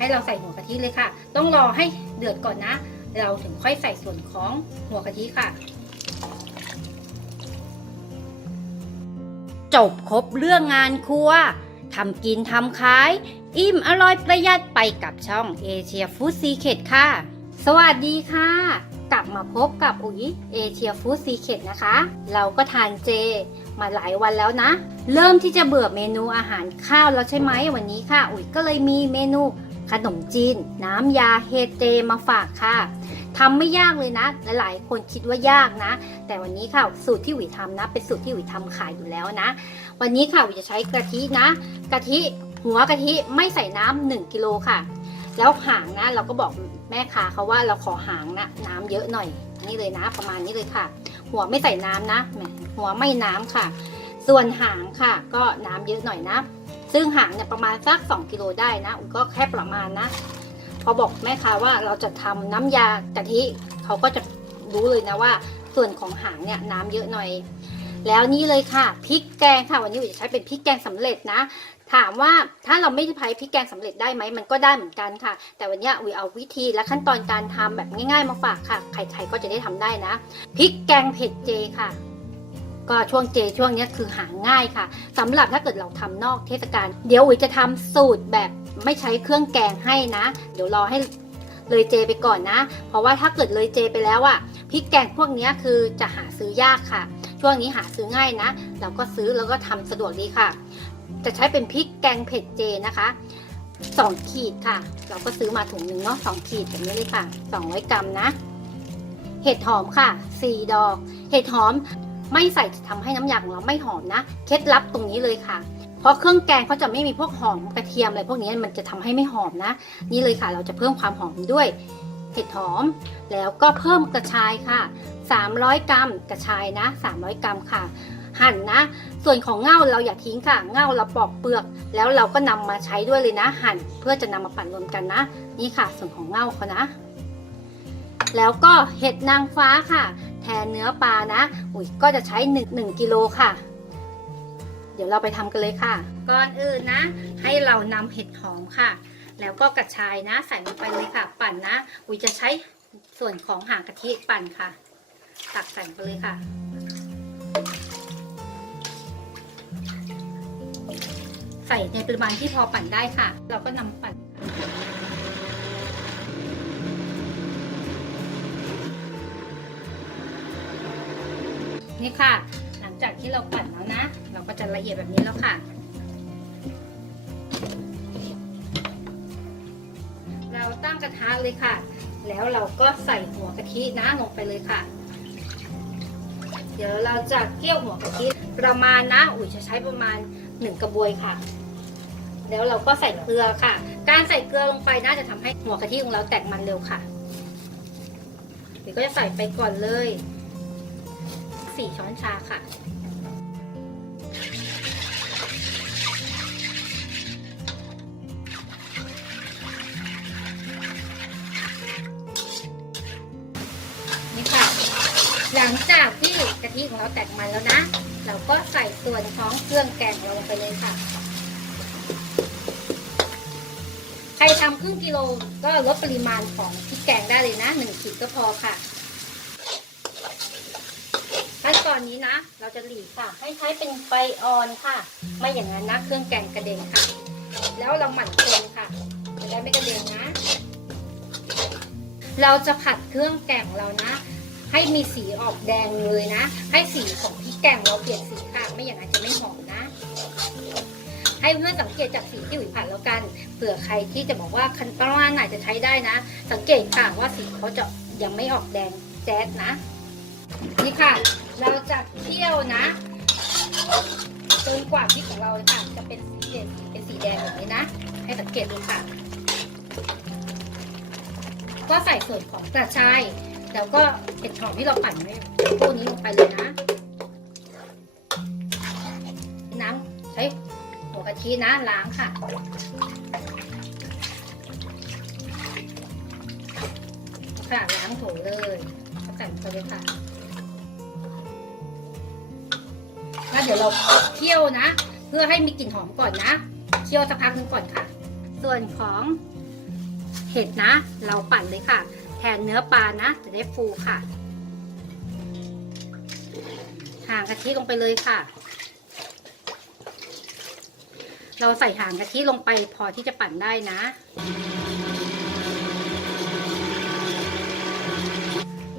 ให้เราใส่หัวกะทิเลยค่ะ ต้องรอให้เดือดก่อนนะ เราถึงค่อยใส่ส่วนของหัวกะทิค่ะ จบครบเรื่องงานครัวทำกินทำขาย อิ่มอร่อยประหยัดไปกับช่องเอเชียฟู้ดซีเค t ค่ะ สวัสดีค่ะ กลับมาพบกับอุ๋ยเอเชียฟู้ดซีเค t นะคะ เราก็ทานเจมาหลายวันแล้วนะ เริ่มที่จะเบื่อเมนูอาหารข้าวแล้วใช่ไหมวันนี้ค่ะ อุ๋ยก็เลยมีเมนู ขนมจีน น้ำยาเฮเจมาฝากค่ะทำไม่ยากเลยนะ หลายๆ คนคิดว่ายากนะ แต่วันนี้ค่ะสูตรที่อุ๋ยทำนะ เป็นสูตรที่อุ๋ยทำขายอยู่แล้วนะ วันนี้ค่ะอุ๋ยจะใช้กะทินะ กะทิหัวกะทิไม่ใส่น้ำหนึ่งกิโลค่ะ แล้วหางนะ เราก็บอกแม่ค้าเขาว่าเราขอหางนะน้ำเยอะหน่อยนี่เลยนะ ประมาณนี้เลยค่ะ หัวไม่ใส่น้ำนะหัวไม่น้ำค่ะ ส่วนหางค่ะ ก็น้ำเยอะหน่อยนะ ซึ่งหางเนี่ยประมาณสัก 2 กิโลได้นะอุ๋ยก็แค่ประมาณนะ พอบอกแม่ค้าว่าเราจะทำน้ำยากะทิเขาก็จะรู้เลยนะว่าส่วนของหางเนี่ยน้ำเยอะหน่อย แล้วนี่เลยค่ะพริกแกงค่ะวันนี้อุ๋ยจะใช้เป็นพริกแกงสำเร็จนะ ถามว่าถ้าเราไม่ใช้พริกแกงสำเร็จได้ไหมมันก็ได้เหมือนกันค่ะ แต่วันนี้อุ๋ยเอาวิธีและขั้นตอนการทำแบบง่าย ๆ มาฝากค่ะใครๆก็จะได้ทำได้นะพริกแกงเผ็ดเจค่ะ ก็ช่วงเจช่วงนี้คือหาง่ายค่ะสำหรับถ้าเกิดเราทำนอกเทศกาลเดี๋ยวอุ๋ยจะทำสูตรแบบไม่ใช้เครื่องแกงให้นะ เดี๋ยวรอให้เลยเจไปก่อนนะ เพราะว่าถ้าเกิดเลยเจไปแล้วอะพริกแกงพวกนี้คือจะหาซื้อยากค่ะ ช่วงนี้หาซื้อง่ายนะ เราก็ซื้อแล้วก็ทำสะดวกดีค่ะ จะใช้เป็นพริกแกงเผ็ดเจนะคะสองขีดค่ะ เราก็ซื้อมาถุงหนึ่งเนาะสองขีดแบบนี้เลยค่ะสองร้อยกรัมนะ เห็ดหอมค่ะสี่ดอก เห็ดหอม ไม่ใส่จะทำให้น้ำยาของเราไม่หอมนะ เคล็ดลับตรงนี้เลยค่ะ เพราะเครื่องแกงเขาจะไม่มีพวกหอมกระเทียมอะไรพวกนี้มันจะทำให้ไม่หอมนะ นี่เลยค่ะ เราจะเพิ่มความหอมด้วยเห็ดหอม แล้วก็เพิ่มกระชายค่ะ 300 กรัมกระชายนะ 300 กรัมค่ะ หั่นนะ ส่วนของเง่าเราอย่าทิ้งค่ะ เง่าเราปอกเปลือก แล้วเราก็นำมาใช้ด้วยเลยนะ หั่นเพื่อจะนำมาปั่นรวมกันนะ นี่ค่ะ ส่วนของเง่าเขานะ แล้วก็เห็ดนางฟ้าค่ะ แทนเนื้อปลานะอุ๋ยก็จะใช้ 1 1กิโลค่ะ เดี๋ยวเราไปทำกันเลยค่ะ ก่อนอื่นนะ ให้เรานำเห็ดหอมค่ะ แล้วก็กระชายนะ ใส่ลงไปเลยค่ะ ปั่นนะอุ๋ยจะใช้ส่วนของหางกะทิปั่นค่ะ ตักใส่ไปเลยค่ะใส่ในปริมาณที่พอปั่นได้ค่ะ เราก็นำปั่น นี่ค่ะ หลังจากที่เราปั่นแล้วนะ เราก็จะละเอียดแบบนี้แล้วค่ะ เราตั้งกระทะเลยค่ะ แล้วเราก็ใส่หัวกะทินะลงไปเลยค่ะ เดี๋ยวเราจะเคี่ยวหัวกะทิประมาณนะอุ๋ยจะใช้ประมาณหนึ่งกระบวยค่ะ แล้วเราก็ใส่เกลือค่ะ การใส่เกลือลงไปน่าจะทำให้หัวกะทิของเราแตกมันเร็วค่ะเดี๋ยวก็จะใส่ไปก่อนเลย สี่ช้อนชาค่ะ นี่ค่ะ หลังจากที่กะทิของเราแตกมันแล้วนะ เราก็ใส่ส่วนของเครื่องแกงของเราลงไปเลยค่ะ ใครทำครึ่งกิโลก็ลดปริมาณของพริกแกงได้เลยนะหนึ่งขีดก็พอค่ะขั้นต อนนี้นะ เราจะหลีค่ะ ให้ใช้เป็นไฟอ่อนค่ะ ไม่อย่างนั้นนะเครื่องแกงกระเด็นค่ะ แล้วเราหมั่นคนค่ะจะได้ไม่กระเด็นนะ เราจะผัดเครื่องแกงเรานะ ให้มีสีออกแดงเลยนะ ให้สีของพริกแกงเราเปลี่ยนสีค่ะ ไม่อย่างนั้นจะไม่หอมนะ ให้เพื่อนสังเกตจากสีที่อุ๋ยผัดแล้วกัน เผื่อใครที่จะบอกว่าคันประมาณไหนจะใช้ได้นะ สังเกตค่ะว่าสีเขาจะยังไม่ออกแดงแจ๊ดนะ นี่ค่ะ เราจะเคี่ยวนะจนกว่าพริกของเราค่ะจะเป็นสีเด่นเป็นสีแดงแบบนี้นะ ให้สังเกตดูค่ะ ก็ใส่ส่วนของกระชายแล้วก็เห็ดหอมที่เราปั่นไว้พวกนี้ลงไปเลยนะ น้ำใช้หัวกะทินะล้างค่ะค่ะล้างโถเลยแล้วกันไปเลยค่ะ ดี๋ยวเราเคี่ยวนะ เพื่อให้มีกลิ่นหอมก่อนนะ เคี่ยวสักพักหนึงก่อนค่ะ ส่วนของเห็ดนะ เราปั่นเลยค่ะ แทนเนื้อปลานะ จะได้ฟูค่ะหางกะทิลงไปเลยค่ะ เราใส่หางกะทิลงไปพอที่จะปั่นได้นะ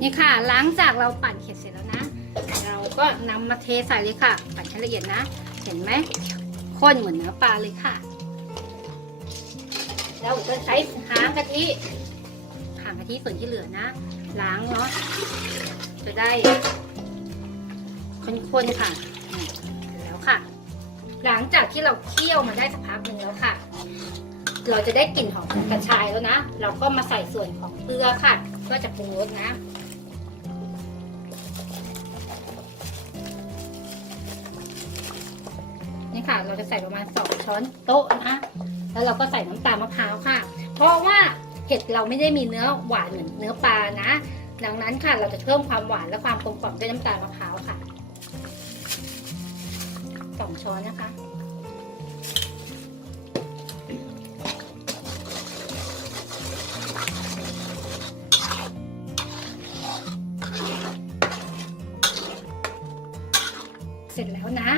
นี่ค่ะ หลังจากเราปั่นเห็ดเสร็จแล้วนะ ก็นำมาเทใส่เลยค่ะปั่นให้ละเอียดนะ เห็นไหมข้นเหมือนเนื้อปลาเลยค่ะ แล้วก็ใช้หางกะทิหางกะทิส่วนที่เหลือนะ ล้างเนาะจะได้ข้นๆค่ะแล้วค่ะ หลังจากที่เราเคี่ยวมาได้สักพักหนึ่งแล้วค่ะ เราจะได้กลิ่นหอมของกระชายแล้วนะ เราก็มาใส่ส่วนของเกลือค่ะ ก็จะปรุงรสนะ นี่ค่ะ เราจะใส่ประมาณสองช้อนโต๊ะนะคะแล้วเราก็ใส่น้ำตาลมะพร้าวค่ะ เพราะว่าเห็ดเราไม่ได้มีเนื้อหวานเหมือนเนื้อปลานะ ดังนั้นค่ะเราจะเพิ่มความหวานและความกลมกล่อมด้วยน้ำตาลมะพร้าวค่ะสองช้อนนะคะเสร็จแล้วนะ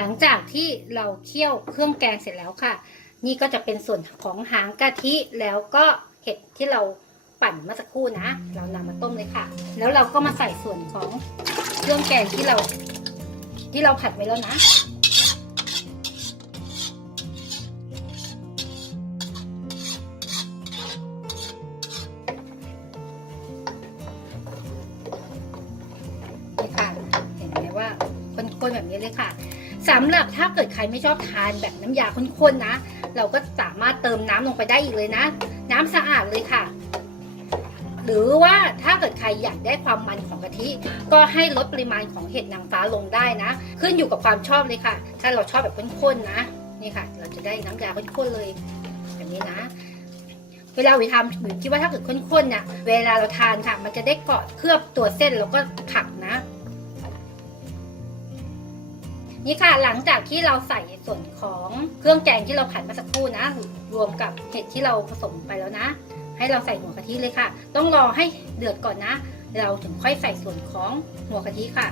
หลังจากที่เราเคี่ยวเครื่องแกงเสร็จแล้วค่ะ นี่ก็จะเป็นส่วนของหางกะทิแล้วก็เห็ดที่เราปั่นเมื่อสักครู่นะ เรานำมาต้มเลยค่ะ แล้วเราก็มาใส่ส่วนของเครื่องแกงที่เรา ที่เราผัดไว้แล้วนะนี่ค่ะเห็นไหมว่าข้นๆแบบนี้เลยค่ะ สำหรับถ้าเกิดใครไม่ชอบทานแบบน้ำยาข้นๆนะ เราก็สามารถเติมน้ำลงไปได้อีกเลยนะ น้ำสะอาดเลยค่ะ หรือว่าถ้าเกิดใครอยากได้ความมันของกะทิ ก็ให้ลดปริมาณของเห็ดนางฟ้าลงได้นะ ขึ้นอยู่กับความชอบเลยค่ะ ถ้าเราชอบแบบข้นๆนะ นี่ค่ะ เราจะได้น้ำยาข้นๆเลยแบบนี้นะเวลาวิทำหรือคิดว่าถ้าเกิดข้นๆเนี่ยเวลาเราทานค่ะ มันจะได้เกาะเคลือบตัวเส้นแล้วก็ผัก นี่ค่ะหลังจากที่เราใส่ส่วนของเครื่องแกงที่เราผัดมาสักครู่นะ รวมกับเห็ดที่เราผสมไปแล้วนะ ให้เราใส่หัวกะทิเลยค่ะ ต้องรอให้เดือดก่อนนะ เราถึงค่อยใส่ส่วนของหัวกะทิค่ะ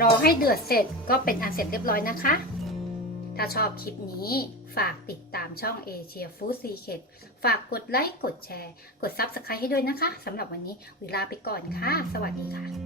รอให้เดือดเสร็จก็เป็นอันเสร็จเรียบร้อยนะคะ ถ้าชอบคลิปนี้ฝากติดตามช่อง Asia Food Secret ฝากกดไลค์ กดแชร์ กด Subscribe ให้ด้วยนะคะสำหรับวันนี้เวลาไปก่อนค่ะ สวัสดีค่ะ